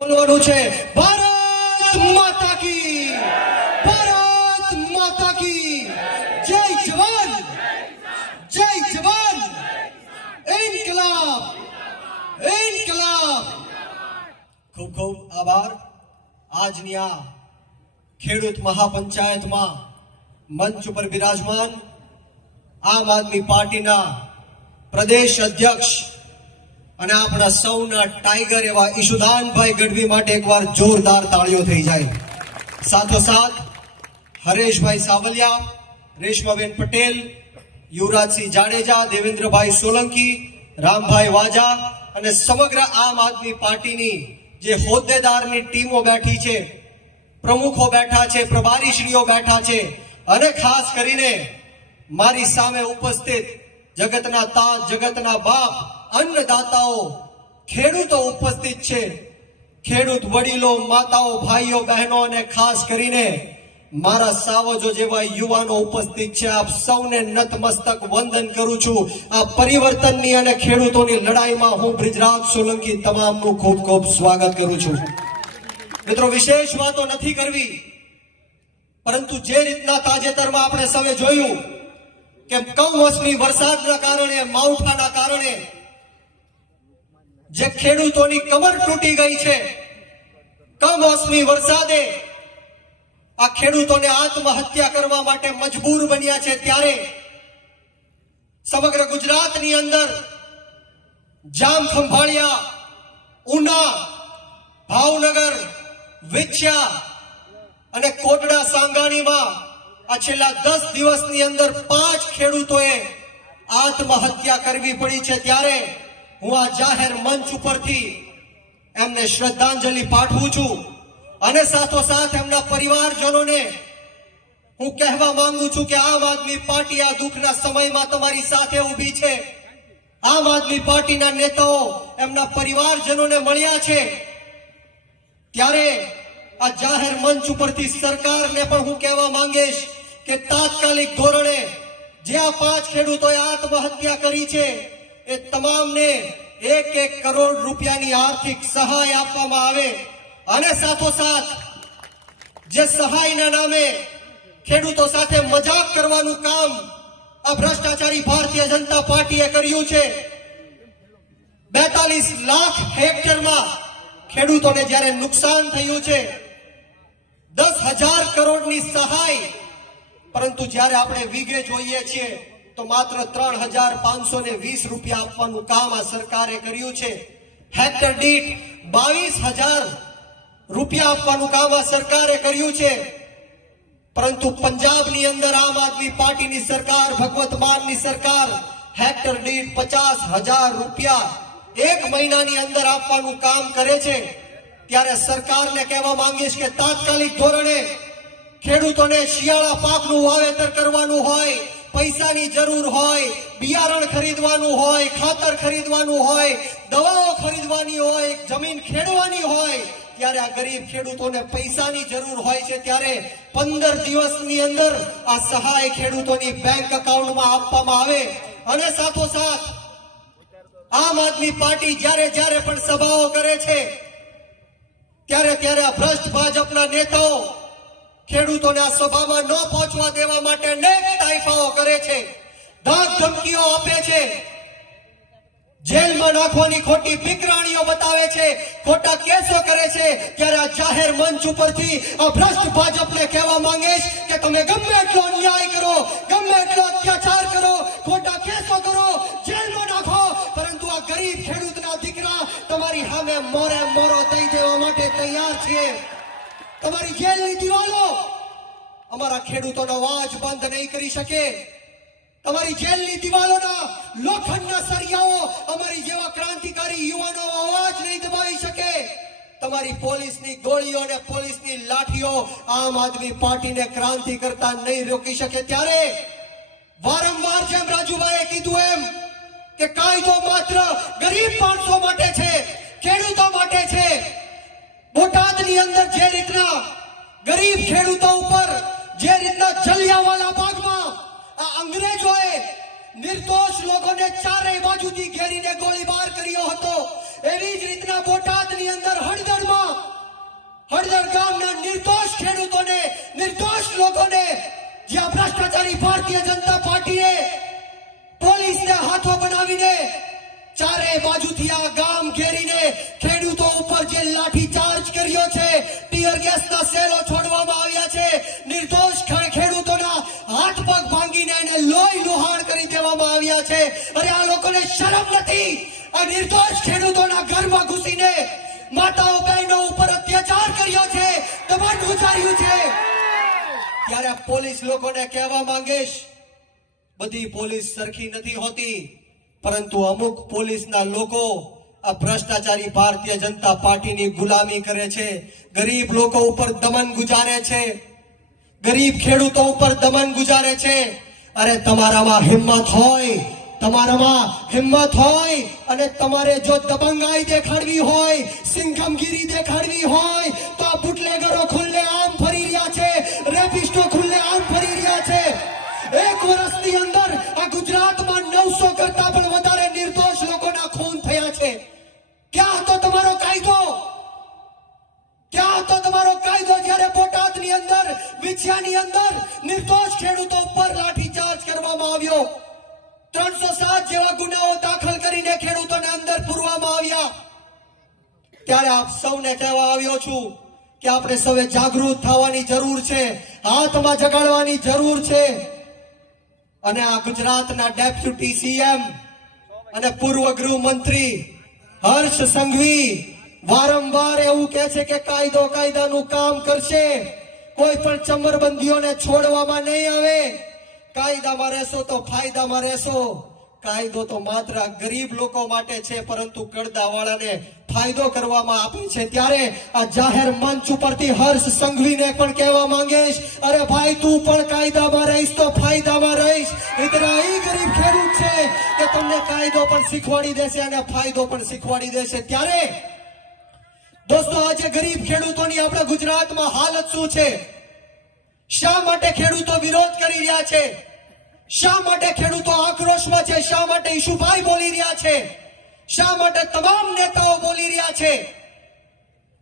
બોલવાનું છે. ભારત માતા કી. ભારત માતા કી. જય જવાન. જય જવાન. ઇન્કલાબ. ઇન્કલાબ. ખૂબ ખૂબ આભાર. આજની આ ખેડૂત મહાપંચાયતમાં મંચ ઉપર બિરાજમાન આમ આદમી પાર્ટીના પ્રદેશ અધ્યક્ષ અને આપણા સૌના ટાઈગર એવા ઈશુદાનભાઈ ગઢવી માટે એકવાર જોરદાર તાળીઓ થઈ જાય. સાથોસાથ, હરેશભાઈ સાવલિયા, રેશમાબેન પટેલ, યુવરાજસિંહ જાડેજા, દેવેન્દ્રભાઈ સોલંકી, રામભાઈ વાજા અને સમગ્ર આમ આદમી પાર્ટીની જે હોદ્દેદારની ટીમો બેઠી છે, પ્રમુખો બેઠા છે, પ્રભારીશ્રીઓ બેઠા છે અને ખાસ કરીને મારી સામે ઉપસ્થિત જગતના તાજ જગતના બાપ અન્નદાતાઓ, ખેડૂતો ઉપસ્થિત છે. ખેડૂત વડીલો, માતાઓ, ભાઈઓ, બહેનો અને ખાસ કરીને મારા સાવજો જેવા યુવાનો ઉપસ્થિત છે. આપ સૌને નતમસ્તક વંદન કરું છું. આ પરિવર્તનની અને ખેડૂતોની લડાઈમાં હું બ્રિજરાજ સોલંકી તમામનું ખૂબ ખૂબ સ્વાગત કરું છું. મિત્રો, વિશેષ વાતો નથી કરવી. પરંતુ જે રીતના તાજેતરમાં આપણે સૌએ જોયું કે કમોસમી વરસાદના કારણે, માવઠાના કારણે જે ખેડૂતોની કમર તૂટી ગઈ છે, કમોસમી વરસાદે આ ખેડૂતોને આત્મહત્યા કરવા માટે મજબૂર બન્યા છે ત્યારે સમગ્ર ગુજરાતની અંદર જામ સંભાળ્યા, ઉના, ભાવનગર, વિછ્યા અને કોટડા સાંગાણીમાં આ છેલ્લા દસ દિવસની અંદર પાંચ ખેડૂતોએ આત્મહત્યા કરવી પડી છે ત્યારે હું આ જાહેર મંચ ઉપરથી એમને શ્રદ્ધાંજલિ પાઠવું છું અને સાથોસાથ એમના પરિવારજનોને હું કહેવા માંગુ છું કે આમ આદમી પાર્ટી આ દુઃખના સમયમાં તમારી સાથે ઊભી છે. આમ આદમી પાર્ટીના નેતાઓ એમના પરિવારજનોને મળ્યા છે. ત્યારે આ જાહેર મંચ ઉપરથી સરકારને પણ હું કહેવા માંગીશ કે તાત્કાલિક ધોરણે જે આ પાંચ ખેડૂતોએ આત્મહત્યા કરી છે એ તમામને એક એક કરોડ રૂપિયાની આર્થિક સહાય આપવામાં આવે. અને સાથોસાથ, જે સહાયના નામે ખેડૂતો સાથે મજાક કરવાનું કામ આ ભ્રષ્ટાચારી ભારતીય જનતા પાર્ટીએ કર્યું છે. બેતાલીસ લાખ હેક્ટરમાં ખેડૂતોને જ્યારે નુકસાન થયું છે, દસ હજાર કરોડની સહાય, પરંતુ જ્યારે આપણે વીઘે જોઈએ છીએ તો માત્ર ત્રણ હજાર પાંચસો ને વીસ રૂપિયા આપવાનું કામ આ સરકારે કર્યું છે. હેક્ટર દીઠ બાવીસ હજાર રૂપિયા આપવાનું કામ આ સરકારે કર્યું છે. પરંતુ પંજાબની અંદર આમ આદમી પાર્ટીની સરકાર, ભગવત માનની સરકાર હેક્ટર દીઠ પચાસ હજાર રૂપિયા એક મહિનાની અંદર આપવાનું કામ કરે છે. ત્યારે સરકારને કહેવા માંગીશ કે તાત્કાલિક ધોરણે ખેડૂતોને શિયાળા પાકનું વાવેતર કરવાનું હોય પૈસાની જરૂર હોય, બિયારણ ખરીદવાનું હોય, ખાતર ખરીદવાનું હોય, દવાઓ ખરીદવાની હોય, જમીન ખેડવાની હોય, ત્યારે આ ગરીબ ખેડૂતોને પૈસાની જરૂર હોય છે ત્યારે પંદર દિવસની અંદર આ સહાય ખેડૂતોની બેંક એકાઉન્ટમાં આપવામાં આવે. અને સાથોસાથ, આમ આદમી પાર્ટી જ્યારે જ્યારે પણ સભાઓ કરે છે, ત્યારે ત્યારે આ ભ્રષ્ટ ભાજપના નેતાઓ ખેડૂતોને આ સભામાં ન પહોંચવા દેવા માટે અનેક તાઇફાઓ કરે છે. ધાક ધમકીઓ આપે છે. જેલમાં નાખવાની ખોટી ફિકરાણીઓ બતાવે છે. ખોટા કેસો કરે છે. ત્યારે આ જાહેર મંચ ઉપરથી આ ભ્રષ્ટ ભાજપને કહેવા માંગીશ કે તમે ગમે એટલો અન્યાય કરો, ગમે એટલો અત્યાચાર કરો, ખોટા કેસો કરો, જેલમાં નાખો. પરંતુ આ ગરીબ ખેડૂતના દીકરા તમારી સામે મોરે મોરો દઈ દેવા માટે તૈયાર છીએ તમારી જેલની દિવાલો અમારા ખેડૂતોનો અવાજ બંધ નહીં કરી શકે. તમારી જેલની દિવાલોના લોખંડના સરિયાઓ અમારી જેવા ક્રાંતિકારી યુવાનો અવાજ નહીં દબાવી શકે. તમારી પોલીસની ગોળીઓ અને પોલીસની લાઠીઓ આમ આદમી પાર્ટીને ક્રાંતિ કરતા નહીં રોકી શકે ત્યારે વારંવાર જેમ રાજુભાઈએ કીધું એમ કે કાયદો માત્ર ગરીબ માણસો માટે છે, ખેડૂતો માટે છે. બોટાદની અંદર જે રીતના ગરીબ ખેડૂતો ઉપર જે રીતના જલિયાવાલા બાગમાં આ અંગ્રેજોએ નિર્દોષ લોકોને ચારેય બાજુથી ઘેરીને ગોળીબાર કર્યો હતો, એવી જ રીતના બોટાદની અંદર હળદરમાં નિર્દોષ ખેડૂતોને, નિર્દોષ લોકોને જ્યાં ભ્રષ્ટાચારી ભારતીય જનતા પાર્ટીએ પોલીસને હાથો બનાવીને ચારે બાજુથી આ ગામ ઘેરીને ખેડૂતો ઉપર જે લાઠી ચાર્જ કર્યો છે ટીયર ગેસના સેલો છોડવામાં આવ્યા છે. નિર્દોષ ખેડૂતોના હાથ પગ ભાંગીને એને લોહી લુહાણ કરી દેવામાં આવ્યા છે. અરે આ લોકોને શરમ નથી. આ નિર્દોષ ખેડૂતોના ઘરમાં ઘૂસીને માતાઓ બહેનો ઉપર અત્યાચાર કર્યો છે. દમન ઉચાર્યું છે. ત્યારે પોલીસ લોકોને કહેવા માંગીશ, બધી પોલીસ સરખી નથી હોતી, પરંતુ અમુક પોલીસના લોકો આ ભ્રષ્ટાચારી ભારતીય જનતા પાર્ટીની ગુલામી કરે છે. ગરીબ લોકો ઉપર દમન ગુજારે છે. ગરીબ ખેડૂતો ઉપર દમન ગુજારે છે. અરે તમારામાં હિંમત હોય, તમારામાં હિંમત હોય અને તમારે જો દબંગાઈ દેખાડવી હોય, સિંઘમગીરી દેખાડવી જેવા ગુનાઓ દાખલ કરીને ખેડૂતોને અંદર પૂરવામાં આવ્યા. ત્યારે આપ સૌને કહેવા આવ્યો છું કે આપણે સૌએ જાગૃત થવાની જરૂર છે, હાથમાં જગાડવાની જરૂર છે. અને આ ગુજરાતના ડેપ્યુટી સીએમ અને પૂર્વ ગૃહમંત્રી હર્ષ સંઘવી વારંવાર એવું કહે છે કે કાયદો કાયદાનું કામ કરશે, કોઈ પણ ચમરબંધીઓને છોડવામાં નહીં આવે. કાયદામાં રહેશો તો ફાયદામાં રહેશો. કાયદો તો માત્ર ગરીબ લોકો માટે છે, પરંતુ કરદાવાળાને ફાયદો કરવામાં આપે છે. ત્યારે આ જાહેર મંચ ઉપરથી હર્ષ સંઘવીને પણ કહેવા માંગીશ, અરે ભાઈ, તું પણ કાયદામાં રહીશ તો ફાયદામાં રહીશ. ઇતના એ ગરીબ ખેડૂત છે કે તમને કાયદો પણ શીખવાડી દેશે અને ફાયદો પણ શીખવાડી દેશે. ત્યારે દોસ્તો, આજે ગરીબ ખેડૂતોની આપણા ગુજરાતમાં હાલત શું છે? શા માટે ખેડૂતો વિરોધ કરી રહ્યા છે? શા માટે ખેડૂતો આક્રોશમાં છે? શા માટે ઈશુભાઈ બોલી રહ્યા છે? શા માટે તમામ નેતાઓ બોલી રહ્યા છે?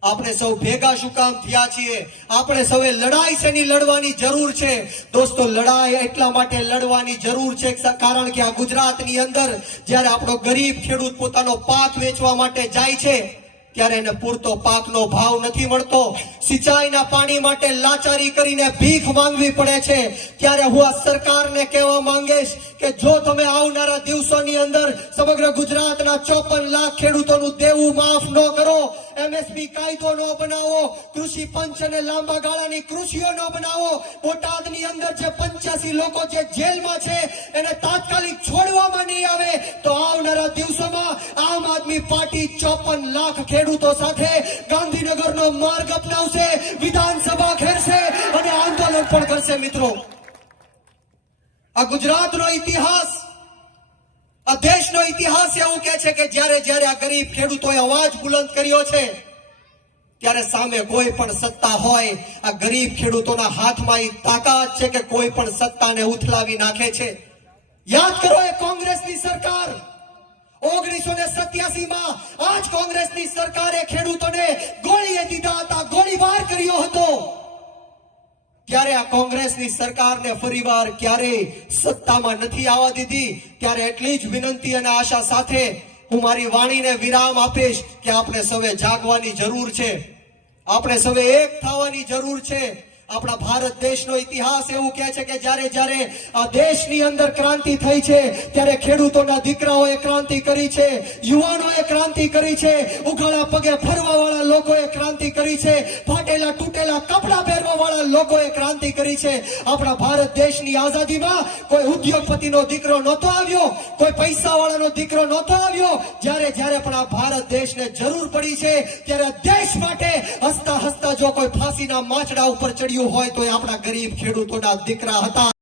આપણે સૌ ભેગા શું કામ થયા છીએ? આપણે સૌએ લડાઈ શેની લડવાની જરૂર છે. દોસ્તો, લડાઈ એટલા માટે લડવાની જરૂર છે કારણ કે આ ગુજરાતની અંદર જ્યારે આપણો ગરીબ ખેડૂત પોતાનો પાક વેચવા માટે જાય છે ત્યારે એને પૂરતો પાકનો ભાવ નથી મળતો. સિંચાઈના પાણી માટે લાચારી કરીને ભીખ માંગવી પડે છે. ત્યારે હું આ સરકારને કહેવા માંગીશ કે જો તમે આવનારા દિવસોની અંદર સમગ્ર ગુજરાતના ચોપન લાખ ખેડૂતોનું દેવું માફ ન કરો એમએસપી કાયદો નો બનાવો, કૃષિ પંચ અને લાંબા ગાળાની કૃષિઓ નો બનાવો, બોટાદની અંદર જે પંચ્યાસી લોકો જે જેલમાં છે, એને તાત્કાલિક છોડવામાં નહીં આવે, તો આવનારા દિવસોમાં આમ આદમી પાર્ટી ચોપન લાખ ખેડૂતો સાથે ગાંધીનગરનો માર્ગ અપનાવશે, વિધાનસભા ખેરશે અને આંદોલન પણ કરશે, મિત્રો. આ ગુજરાતનો ઇતિહાસ આ દેશનો ઇતિહાસ એવું કે છે કે જ્યારે જ્યારે આ ગરીબ ખેડૂતોએ અવાજ બુલંદ કર્યો છે, ત્યારે સામે કોઈ પણ સત્તા હોય, આ ગરીબ ખેડૂતોના હાથમાં એ તાકાત છે કે કોઈ પણ સત્તાને ઉથલાવી નાખે છે. યાદ કરો એ કોંગ્રેસની સરકાર. ઓગણીસો ને સત્યાસી માં આજ કોંગ્રેસની સરકારે ખેડૂતોને ત્યારે આ કોંગ્રેસની સરકારને ફરીવાર ક્યારેય સત્તામાં નથી આવવા દીધી, ત્યારે એટલી જ વિનંતી અને આશા સાથે હું મારી વાણીને વિરામ આપીશ કે આપણે સૌએ જાગવાની જરૂર છે. આપણે સૌએ એક થવાની જરૂર છે. આપણા ભારત દેશનો ઇતિહાસ એવું કહે છે કે જ્યારે જ્યારે આ દેશની અંદર ક્રાંતિ થઈ છે, ત્યારે ખેડૂતોના દીકરાઓએ ક્રાંતિ કરી છે, યુવાનોએ ક્રાંતિ કરી છે, ઉઘાડા પગે ફરવા લોકોએ ક્રાંતિ કરી છે, ફાટેલા તૂટેલા કપડાં પહેરવા લોકોએ ક્રાંતિ કરી છે. આપણા ભારત દેશની આઝાદીમાં કોઈ ઉદ્યોગપતિનો દીકરો નહોતો આવ્યો, કોઈ પૈસા વાળાનો દીકરો નહોતો આવ્યો. જ્યારે જ્યારે પણ આ ભારત દેશને જરૂર પડી છે, ત્યારે દેશ માટે હસતા હસતા જો કોઈ ફાંસીના માછડા ઉપર ચડ્યું હોય તો આપણા ગરીબ ખેડૂતોના દીકરા હતા.